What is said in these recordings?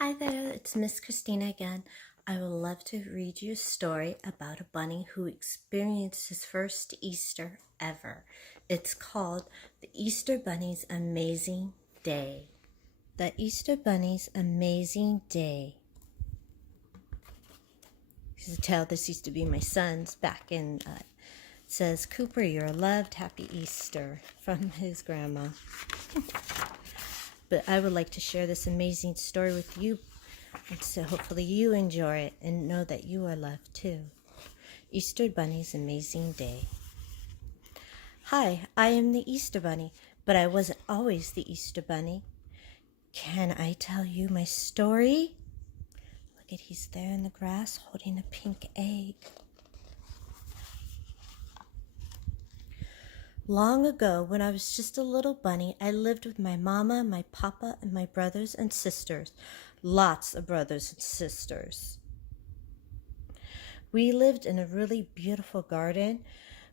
Hi there, it's Miss Christina again. I would love to read you a story about a bunny who experienced his first Easter ever. It's called The Easter Bunny's Amazing Day. The Easter Bunny's Amazing Day. You can tell this used to be my son's back in, it says, Cooper, you're loved, happy Easter, from his grandma. But I would like to share this amazing story with you, and so hopefully you enjoy it and know that you are loved too. Easter Bunny's Amazing Day. Hi, I am the Easter Bunny, but I wasn't always the Easter Bunny. Can I tell you my story? Look at, he's there in the grass holding a pink egg. Long ago, when I was just a little bunny, I lived with my mama, my papa, and my brothers and sisters. Lots of brothers and sisters. We lived in a really beautiful garden.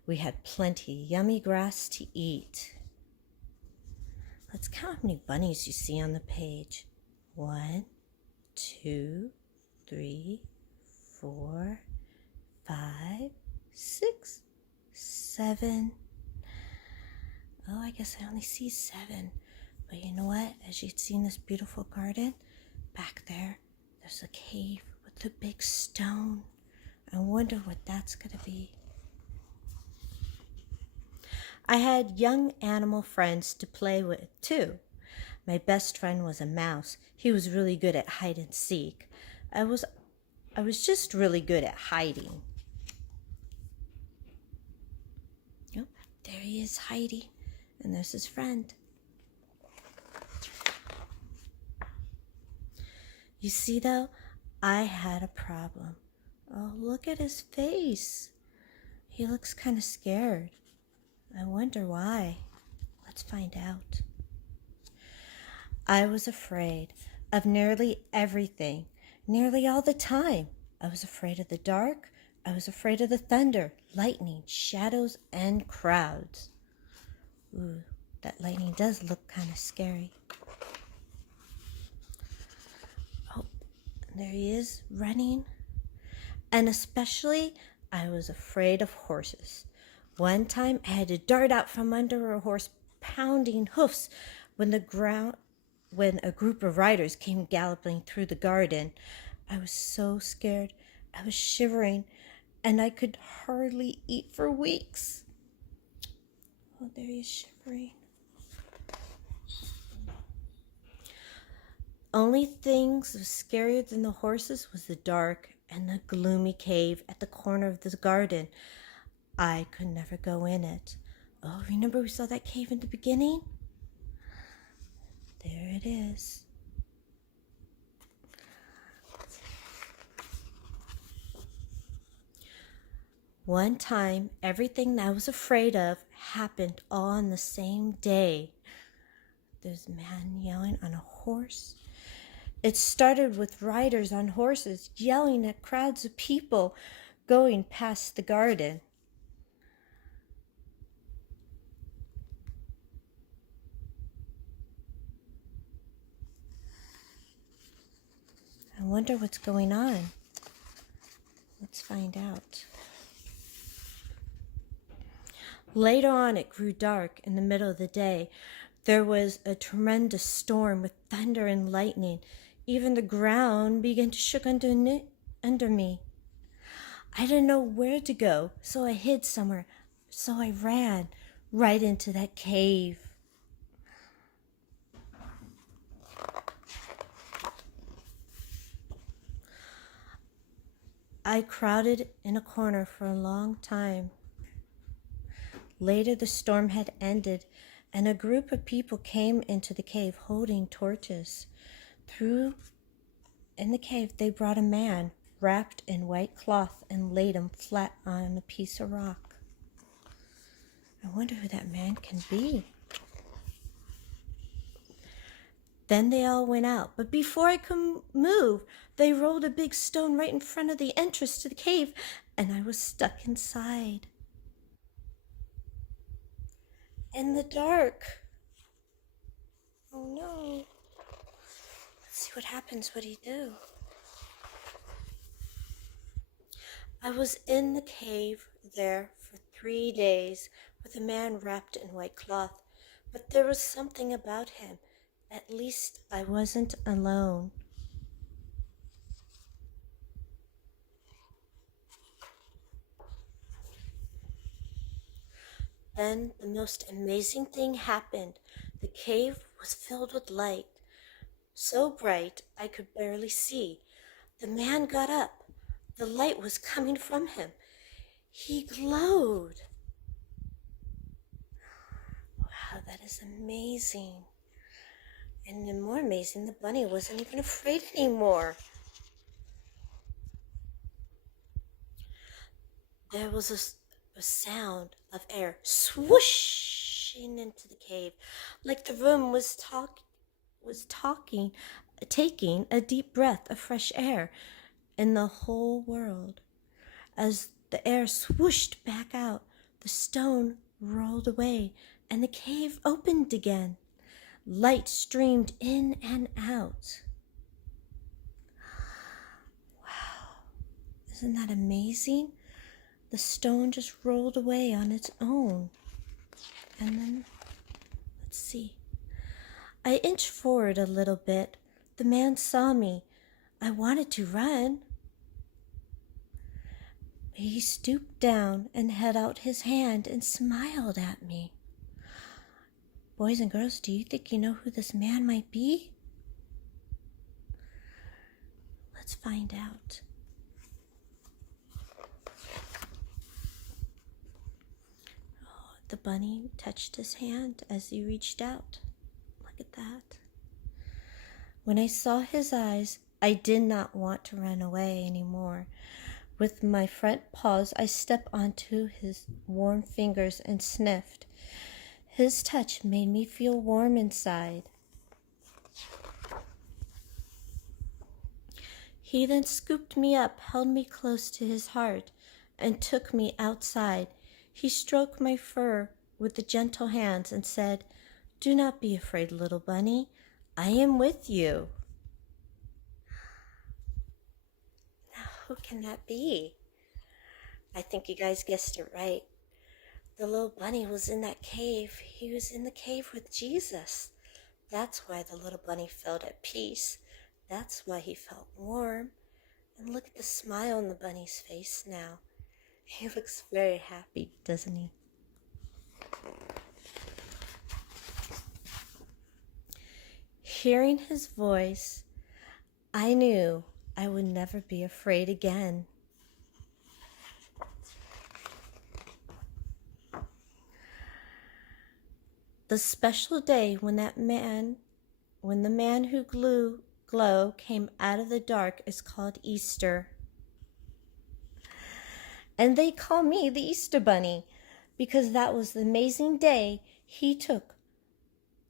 We had plenty yummy grass to eat. Let's count how many bunnies you see on the page. 1, 2, 3, 4, 5, 6, 7. Oh, I guess I only see 7. But you know what? As you see in this beautiful garden, back there's a cave with a big stone. I wonder what that's going to be. I had young animal friends to play with, too. My best friend was a mouse. He was really good at hide and seek. I was just really good at hiding. Oh, there he is hiding. And there's his friend. You see, though, I had a problem. Oh, look at his face. He looks kind of scared. I wonder why. Let's find out. I was afraid of nearly everything, nearly all the time. I was afraid of the dark. I was afraid of the thunder, lightning, shadows, and crowds. Ooh, that lightning does look kind of scary. Oh, there he is, running. And especially, I was afraid of horses. One time, I had to dart out from under a horse, pounding hoofs, when a group of riders came galloping through the garden. I was so scared. I was shivering, and I could hardly eat for weeks. Oh, there he is shivering. Only things that was scarier than the horses was the dark and the gloomy cave at the corner of the garden. I could never go in it. Oh, remember we saw that cave in the beginning? There it is. One time, everything that I was afraid of happened all on the same day. There's a man yelling on a horse. It started with riders on horses yelling at crowds of people going past the garden. I wonder what's going on. Let's find out. Later on, it grew dark in the middle of the day. There was a tremendous storm with thunder and lightning. Even the ground began to shake under me. I didn't know where to go, so I hid somewhere. So I ran right into that cave. I crowded in a corner for a long time. Later, the storm had ended, and a group of people came into the cave holding torches. In the cave, they brought a man wrapped in white cloth and laid him flat on a piece of rock. I wonder who that man can be. Then they all went out, but before I could move, they rolled a big stone right in front of the entrance to the cave, and I was stuck inside. In the dark. Oh no. Let's see what happens. What do you do? I was in the cave there for 3 days with a man wrapped in white cloth, but there was something about him. At least I wasn't alone. Then the most amazing thing happened. The cave was filled with light, so bright I could barely see. The man got up. The light was coming from him. He glowed. Wow, that is amazing. And then more amazing, the bunny wasn't even afraid anymore. There was a sound of air swooshing into the cave, like the room was taking a deep breath of fresh air in the whole world. As the air swooshed back out, the stone rolled away and the cave opened again. Light streamed in and out. Wow, isn't that amazing? The stone just rolled away on its own. And then, let's see. I inched forward a little bit. The man saw me. I wanted to run. He stooped down and held out his hand and smiled at me. Boys and girls, do you think you know who this man might be? Let's find out. Oh, the bunny touched his hand as he reached out. Look at that. When I saw his eyes, I did not want to run away anymore. With my front paws, I stepped onto his warm fingers and sniffed. His touch made me feel warm inside. He then scooped me up, held me close to his heart, and took me outside. He stroked my fur with the gentle hands and said, "Do not be afraid, little bunny. I am with you." Now, who can that be? I think you guys guessed it right. The little bunny was in that cave. He was in the cave with Jesus. That's why the little bunny felt at peace. That's why he felt warm. And look at the smile on the bunny's face now. He looks very happy, doesn't he? Hearing his voice, I knew I would never be afraid again. The special day when the man who glow came out of the dark is called Easter. And they call me the Easter Bunny because that was the amazing day he took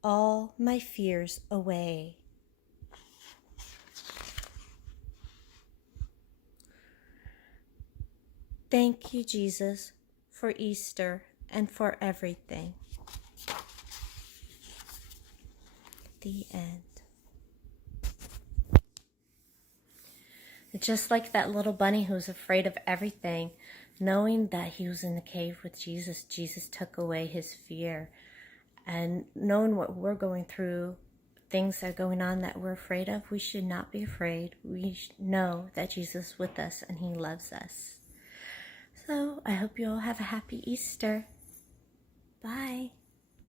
all my fears away. Thank you, Jesus, for Easter and for everything. The end. Just like that little bunny who was afraid of everything, knowing that he was in the cave with Jesus, Jesus took away his fear. And knowing what we're going through, things that are going on that we're afraid of, we should not be afraid. We know that Jesus is with us and he loves us. So I hope you all have a happy Easter. Bye.